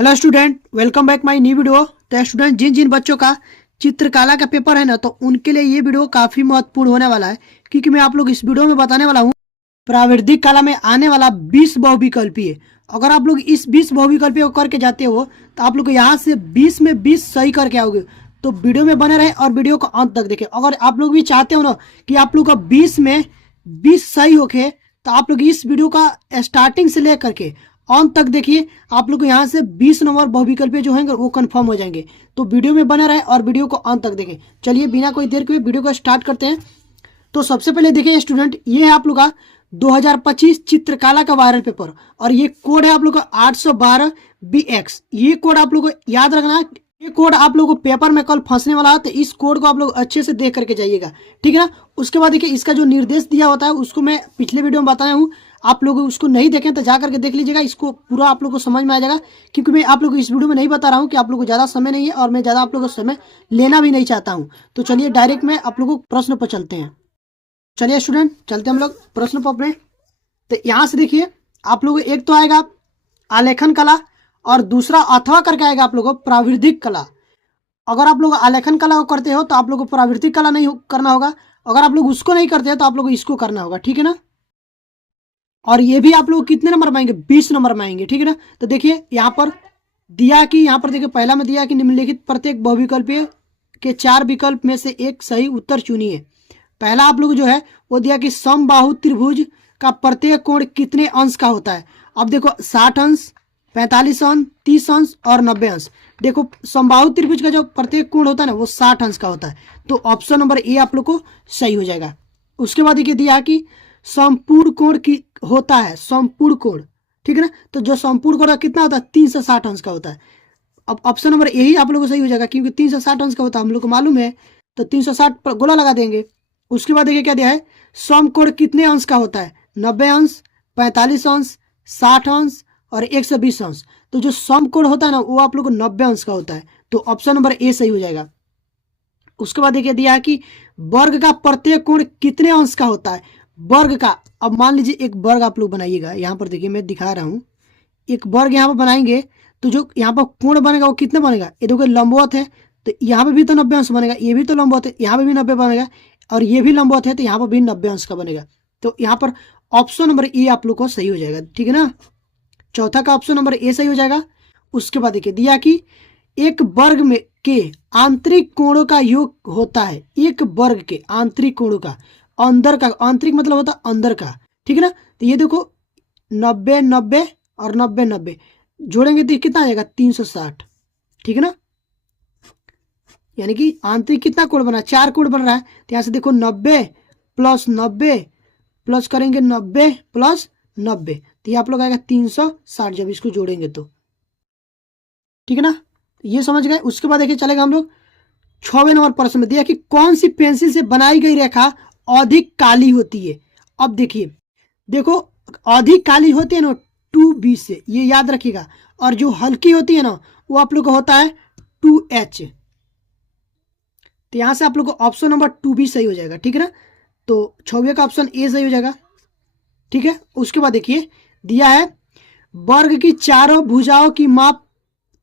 Hello student, welcome back my new video. तो student, जिन जिन बच्चों का चित्रकला का पेपर है ना, तो उनके लिए ये वीडियो काफ़ी महत्वपूर्ण होने वाला है, क्योंकि मैं आप लोग इस वीडियो में बताने वाला हूँ प्राविधिक कला में आने वाला 20 बहुविकल्पीय। अगर आप लोग इस 20 बहुविकल्पीय को करके जाते हो तो आप लोग यहाँ से 20 में 20 सही करके आओगे। तो वीडियो में बने रहे और वीडियो को अंत तक देखें। अगर आप लोग भी चाहते हो ना कि आप लोग का 20 में 20 सही होके, तो आप लोग इस वीडियो का स्टार्टिंग से लेकर के अंत तक देखिए। आप लोग को यहाँ से 20 नंबर बहुविकल्पीय जो होंगे वो कंफर्म हो जाएंगे। तो वीडियो में बना रहे और वीडियो को अंत तक देखें। चलिए बिना कोई देर के वीडियो को स्टार्ट करते हैं। तो सबसे पहले देखिए स्टूडेंट, ये है आप लोग का 2025 चित्रकला का वायरल पेपर, और ये कोड है आप लोग का 812 BX। ये कोड आप लोग को याद रखना है। ये कोड आप लोग को पेपर में कल फंसने वाला है, तो इस कोड को आप लोग अच्छे से देख करके जाइएगा, ठीक है ना। उसके बाद देखिए इसका जो निर्देश दिया होता है उसको मैं पिछले वीडियो में बताया हूँ। आप लोग उसको नहीं देखें तो जा करके देख लीजिएगा, इसको पूरा आप लोग को समझ में आ जाएगा। क्योंकि मैं आप लोग को इस वीडियो में नहीं बता रहा हूँ कि आप लोग को ज़्यादा समय नहीं है, और मैं ज़्यादा आप लोग को समय लेना भी नहीं चाहता हूँ। तो चलिए डायरेक्ट में आप लोगों को प्रश्न पर चलते हैं। चलिए स्टूडेंट, चलते हैं हम लोग प्रश्न पर अपने। तो यहाँ से देखिए आप लोग एक तो आएगा आलेखन कला, और दूसरा अथवा करके आएगा आप लोगों को प्राविधिक कला। अगर आप लोग आलेखन कला को करते हो तो आप लोग को प्राविधिक कला नहीं करना होगा। अगर आप लोग उसको नहीं करते हो तो आप लोग इसको करना होगा, ठीक है ना। और ये भी आप लोग कितने नंबर में आएंगे? 20 नंबर में आएंगे, ठीक है ना। तो देखिए यहाँ पर दिया कि यहाँ पर देखिए पहला में दिया कि निम्नलिखित प्रत्येक बहुविकल्पीय के 4 विकल्प में से एक सही उत्तर चुनिए। पहला आप लोग जो है वो दिया कि समबाहु त्रिभुज का प्रत्येक कोण कितने अंश का होता है। अब देखो 60 अंश, 45 अंश, 30 अंश और 90 अंश। देखो समबाहु त्रिभुज का जो प्रत्येक कोण होता है ना वो 60 अंश का होता है। तो ऑप्शन नंबर ए आप लोग को सही हो जाएगा। उसके बाद देखिए दिया कि संपूर्ण कोण की होता है, संपूर्ण कोण, ठीक है ना। तो जो संपूर्ण कोण कितना होता है? 360 अंश का होता है। अब ऑप्शन नंबर ए ही आप लोग को सही हो जाएगा, क्योंकि 360 अंश का होता है, हम लोग को मालूम है। तो 360 पर गोला लगा देंगे। उसके बाद देखिए क्या दिया है, समकोण कितने अंश का होता है? 90 अंश, 45 अंश, 60 अंश और 120 अंश। तो जो समकोण होता है ना वो आप लोग को 90 अंश का होता है। तो ऑप्शन नंबर ए सही हो जाएगा। उसके बाद देखिए दिया है कि वर्ग का प्रत्येक कोण कितने अंश का होता है? वर्ग का, अब मान लीजिए एक वर्ग आप लोग बनाइएगा। यहाँ पर देखिए मैं दिखा रहा हूँ, एक वर्ग यहाँ पर बनाएंगे तो जो यहाँ पर कोण बनेगा वो कितना बनेगा? ये देखो लंबवत है तो यहाँ पे भी तो 90 अंश बनेगा, ये भी तो लंबवत है, यहाँ पे भी 90 बनेगा, और ये भी लंबवत है तो यहाँ पर भी 90 अंश का बनेगा। तो यहाँ पर ऑप्शन नंबर ए आप लोग को सही हो जाएगा, ठीक है ना। चौथा का ऑप्शन नंबर ए सही हो जाएगा। उसके बाद देखिए दिया कि एक वर्ग में के आंतरिक कोणों का योग होता है। एक वर्ग के आंतरिक कोणों का, अंदर का, आंतरिक मतलब होता है अंदर का, ठीक है ना। तो ये देखो 90 90 और 90 90 जोड़ेंगे तो कितना आ जाएगा? 360, ठीक है ना। यानी कि आंतरिक कितना कोण बना? 4 कोण बन रहा है। तो यहाँ से देखो 90 प्लस 90 प्लस करेंगे 90 प्लस 90, तो ये आप लोग आएगा 360 जब इसको जोड़ेंगे तो, ठीक है ना। ये समझ गए। उसके बाद देखिए चलेगा हम लोग 6वें नंबर प्रश्न में दिया कि कौन सी पेंसिल से बनाई गई रेखा अधिक काली होती है। अब देखिए, देखो अधिक काली होती है ना 2B से, ये याद रखिएगा। और जो हल्की होती है ना वो आप लोग को होता है 2H। तो यहां से आप लोग को ऑप्शन नंबर 2B सही हो जाएगा, ठीक है ना। तो 6वें का ऑप्शन ए सही हो जाएगा, ठीक है। उसके बाद देखिए दिया है वर्ग की चारों भुजाओं की माप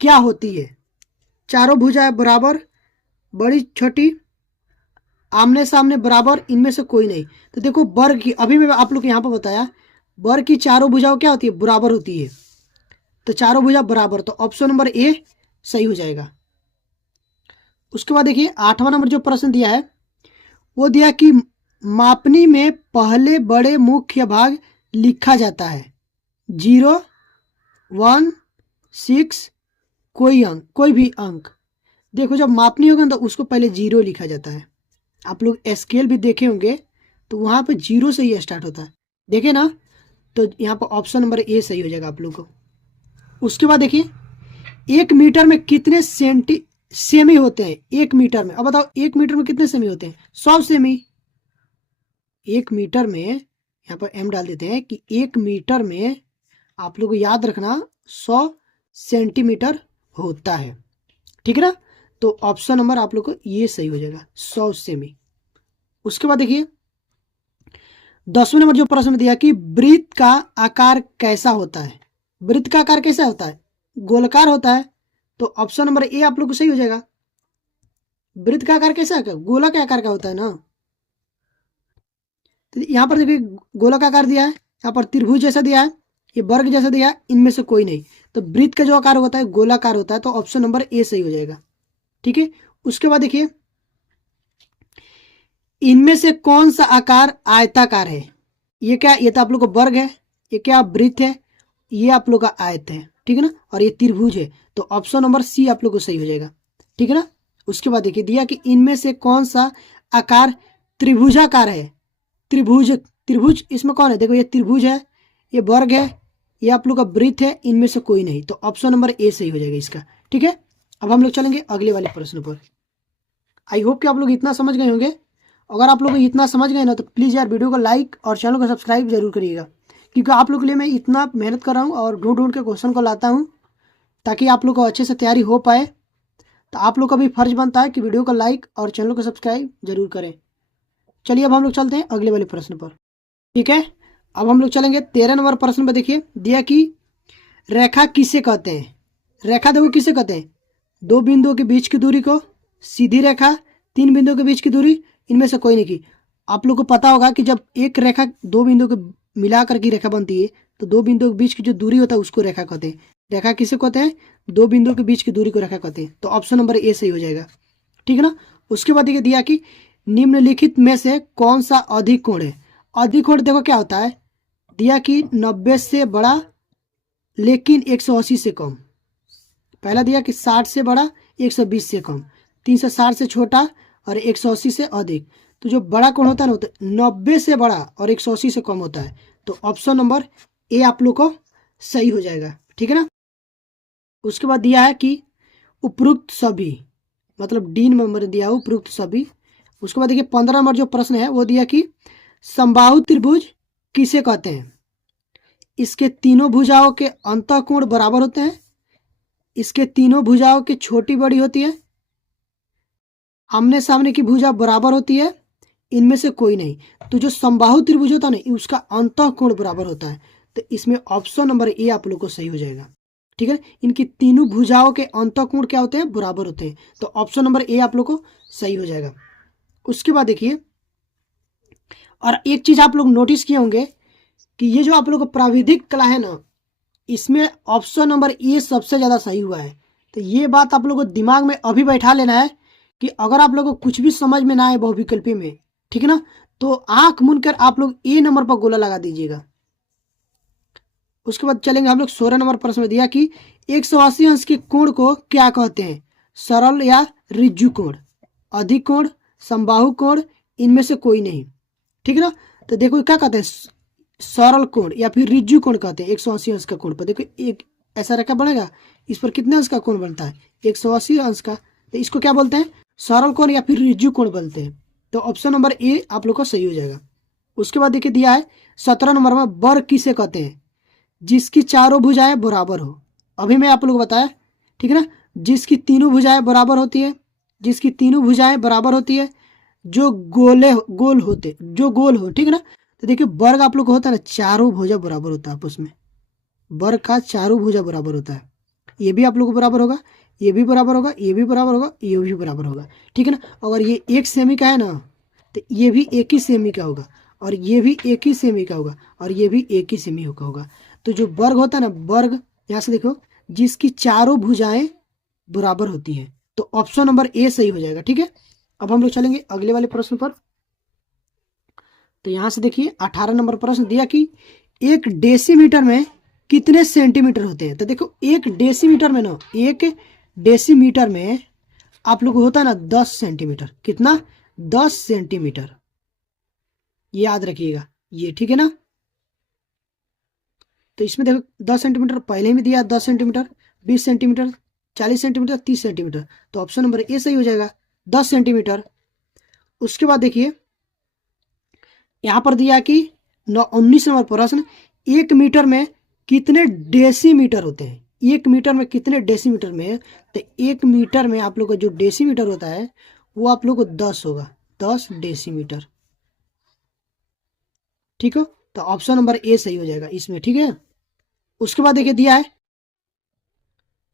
क्या होती है? चारों भुजाएं बराबर, बड़ी छोटी, आमने सामने, बराबर, इनमें से कोई नहीं। तो देखो वर्ग की, अभी मैं आप लोग को यहाँ पर बताया, वर्ग की चारों भुजाओं क्या होती है? बराबर होती है। तो चारों भुजा बराबर, तो ऑप्शन नंबर ए सही हो जाएगा। उसके बाद देखिए 8वां नंबर जो प्रश्न दिया है वो दिया कि मापनी में पहले बड़े मुख्य भाग लिखा जाता है। 0 1 6 कोई अंक, कोई भी अंक। देखो जब मापनी होगा तो उसको पहले 0 लिखा जाता है। आप लोग स्केल भी देखे होंगे तो वहां पर 0 से ही स्टार्ट होता है, देखे ना। तो यहाँ पर ऑप्शन नंबर ए सही हो जाएगा आप लोग को। उसके बाद देखिए 1 मीटर में कितने सेमी होते हैं? 1 मीटर में, अब बताओ 1 मीटर में कितने सेमी होते हैं? 100 सेमी। 1 मीटर में, यहाँ पर एम डाल देते हैं कि 1 मीटर में आप लोग को याद रखना 100 सेंटीमीटर होता है, ठीक है ना। तो ऑप्शन नंबर आप लोग को ये सही हो जाएगा, 100 सेमी। उसके बाद देखिए 10वें नंबर जो प्रश्न दिया कि वृत्त का आकार कैसा होता है? वृत्त का आकार कैसा होता है? गोलाकार होता है, तो ऑप्शन नंबर ए आप लोग को सही हो जाएगा। वृत्त का आकार कैसा है, गोला के आकार का होता है ना। तो यहाँ पर देखिए गोला का आकार दिया है, यहाँ पर त्रिभुज जैसा दिया है, ये वर्ग जैसा दिया है, इनमें से कोई नहीं। तो वृत्त का जो आकार होता है गोलाकार होता है, तो ऑप्शन नंबर ए सही हो जाएगा। ठीक है, उसके बाद देखिए इनमें से कौन सा आकार आयताकार है। ये क्या, ये तो आप लोग को वर्ग है, ये क्या वृत्त है, ये आप लोग का आयत है, ठीक है ना, और ये त्रिभुज है। तो ऑप्शन नंबर सी आप लोग को सही हो जाएगा। ठीक है ना। उसके बाद देखिए दिया कि इनमें से कौन सा आकार त्रिभुजाकार है। त्रिभुज, त्रिभुज इसमें कौन है, देखो ये त्रिभुज है, ये वर्ग है, ये आप लोग का वृत्त है, इनमें से कोई नहीं। तो ऑप्शन नंबर ए सही हो जाएगा इसका। ठीक है, अब हम लोग चलेंगे अगले वाले प्रश्न पर। आई होप कि आप लोग इतना समझ गए होंगे। अगर आप लोग इतना समझ गए ना तो प्लीज़ यार वीडियो को लाइक और चैनल को सब्सक्राइब जरूर करिएगा, क्योंकि आप लोग के लिए मैं इतना मेहनत कर रहा हूँ और ढूंढ ढूंढ के क्वेश्चन को लाता हूँ ताकि आप लोग को अच्छे से तैयारी हो पाए। तो आप लोग का भी फर्ज बनता है कि वीडियो को लाइक और चैनल को सब्सक्राइब जरूर करें। चलिए अब हम लोग चलते हैं अगले वाले प्रश्न पर। ठीक है, अब हम लोग चलेंगे 13 नंबर प्रश्न पर। देखिए दिया कि रेखा किसे कहते हैं। रेखा देखो किसे कहते हैं, दो बिंदुओं के बीच की दूरी को, सीधी रेखा, तीन बिंदुओं के बीच की दूरी, इनमें से कोई नहीं की। आप लोग को पता होगा कि जब एक रेखा दो बिंदुओं को मिलाकर की रेखा बनती है तो दो बिंदुओं के बीच की जो दूरी होता है उसको रेखा कहते हैं। रेखा किसे कहते हैं, दो बिंदुओं के बीच की दूरी को रेखा कहते हैं। तो ऑप्शन नंबर ए सही हो जाएगा। ठीक है ना। उसके बाद देखिए दिया कि निम्नलिखित में से कौन सा अधिक कोण है। अधिक कोण देखो क्या होता है, दिया कि 90 से बड़ा लेकिन 180 से कम। पहला दिया कि 60 से बड़ा 120 से कम, 360 से छोटा और 180 से अधिक। तो जो बड़ा कोण होता है ना, 90 से बड़ा और 180 से कम होता है। तो ऑप्शन नंबर ए आप लोग को सही हो जाएगा। ठीक है ना। उसके बाद दिया है कि उपरोक्त सभी, मतलब डी नंबर दिया है उपरोक्त सभी। उसके बाद देखिए 15 नंबर जो प्रश्न है वो दिया कि समबाहु त्रिभुज किसे कहते हैं। इसके तीनों भुजाओं के अंतःकोण बराबर होते हैं, इसके तीनों भुजाओं की छोटी बड़ी होती है, आमने सामने की भुजा बराबर होती है, इनमें से कोई नहीं। तो जो समबाहु त्रिभुज होता है ना उसका अंतःकोण बराबर होता है। तो इसमें ऑप्शन नंबर ए आप लोग को सही हो जाएगा। ठीक है, इनकी तीनों भुजाओं के अंतःकोण क्या होते हैं, बराबर होते हैं। तो ऑप्शन नंबर ए आप लोग को सही हो जाएगा। उसके बाद देखिए और एक चीज आप लोग नोटिस किए होंगे कि ये जो आप लोग को प्राविधिक कला है ना, इसमें ऑप्शन नंबर ए सबसे ज़्यादा सही हुआ है। तो ये बात आप लोग को दिमाग में अभी बैठा लेना है कि अगर आप लोग को कुछ भी समझ में ना आए बहुविकल्पी में, ठीक है ना, तो आंख मूंद कर आप लोग ए नंबर पर गोला लगा दीजिएगा। उसके बाद चलेंगे हम लोग 16 नंबर प्रश्न में दिया कि 180 अंश के कोण को क्या कहते हैं, सरल या रिज्जु कोण, अधिक कोण, समबाहु कोण, इनमें से कोई नहीं। ठीक है ना। तो देखो क्या कहते हैं, सरल कोण या फिर रिज्जु कोण कहते हैं 180 अंश का कोण पर। देखो एक ऐसा रेखा बनेगा, इस पर कितने अंश का कोण बनता है, 180 अंश का। तो इसको क्या बोलते हैं, सरल कोण या फिर रिज्जु कोण बोलते हैं। तो ऑप्शन नंबर ए आप लोग का सही हो जाएगा। उसके बाद देखिए दिया है 17 नंबर में वर्ग किसे कहते हैं, जिसकी चारों भुजाएं बराबर हो। अभी मैं आप लोग को बताया, ठीक है ना, जिसकी तीनों भुजाएं बराबर होती है, जिसकी तीनों भुजाएं बराबर होती है, जो गोल होते, जो गोल हो। ठीक है ना। तो देखिए वर्ग आप लोग को होता है ना, चारों भुजा बराबर होता है आपस में, वर्ग का चारों भुजा बराबर होता है। ये भी आप लोग को बराबर होगा, ये भी बराबर होगा, ये भी बराबर होगा, ये भी बराबर होगा। ठीक है ना। अगर ये एक सेमी का है ना तो ये भी एक ही सेमी का होगा, और ये भी एक ही सेमी का होगा, और ये भी एक ही सेमी का होगा। तो जो वर्ग होता है ना, वर्ग यहाँ से देखो जिसकी चारों भुजाएं बराबर होती है। तो ऑप्शन नंबर ए सही हो जाएगा। ठीक है, अब हम लोग चलेंगे अगले वाले प्रश्न पर। तो यहां से देखिए 18 नंबर प्रश्न दिया कि एक डेसीमीटर में कितने सेंटीमीटर होते हैं। तो देखो एक डेसीमीटर में ना, एक डेसीमीटर में आप लोग होता है ना 10 सेंटीमीटर। कितना, 10 सेंटीमीटर, याद रखिएगा ये। ठीक है ना। तो इसमें देखो 10 सेंटीमीटर पहले में दिया, 10 सेंटीमीटर, 20 सेंटीमीटर, 40 सेंटीमीटर, 30 सेंटीमीटर। तो ऑप्शन नंबर ए सही हो जाएगा, 10 सेंटीमीटर। उसके बाद देखिए यहाँ पर दिया कि 19 नंबर प्रश्न, एक मीटर में कितने डेसीमीटर होते हैं। एक मीटर में कितने डेसीमीटर में, तो एक मीटर में आप लोग का जो डेसीमीटर होता है वो आप लोग को 10 होगा, 10 डेसीमीटर। ठीक हो, तो ऑप्शन नंबर ए सही हो जाएगा इसमें। ठीक है। उसके बाद देखिए दिया है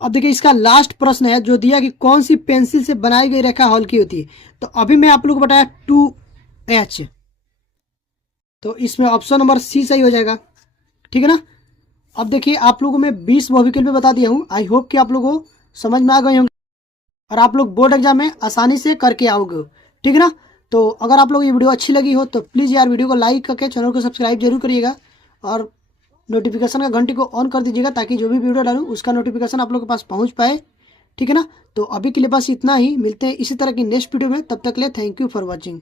अब देखिए इसका लास्ट प्रश्न है जो दिया कि कौन सी पेंसिल से बनाई गई रेखा हल्की होती है। तो अभी मैं आप लोगों को बताया 2H, तो इसमें ऑप्शन नंबर सी सही हो जाएगा। ठीक है ना। अब देखिए आप लोगों को मैं 20 बहुविकल्प बता दिया हूँ। आई होप कि आप लोगों को समझ में आ गए होंगे और आप लोग बोर्ड एग्जाम में आसानी से करके आओगे। ठीक है ना। तो अगर आप लोग ये वीडियो अच्छी लगी हो तो प्लीज़ यार वीडियो को लाइक करके चैनल को सब्सक्राइब जरूर करिएगा और नोटिफिकेशन का घंटी को ऑन कर दीजिएगा ताकि जो भी वीडियो डालूँ उसका नोटिफिकेशन आप लोग के पास पहुँच पाए। ठीक है ना। तो अभी के लिए बस इतना ही, मिलते हैं इसी तरह की नेक्स्ट वीडियो में, तब तक के लिए थैंक यू फॉर वॉचिंग।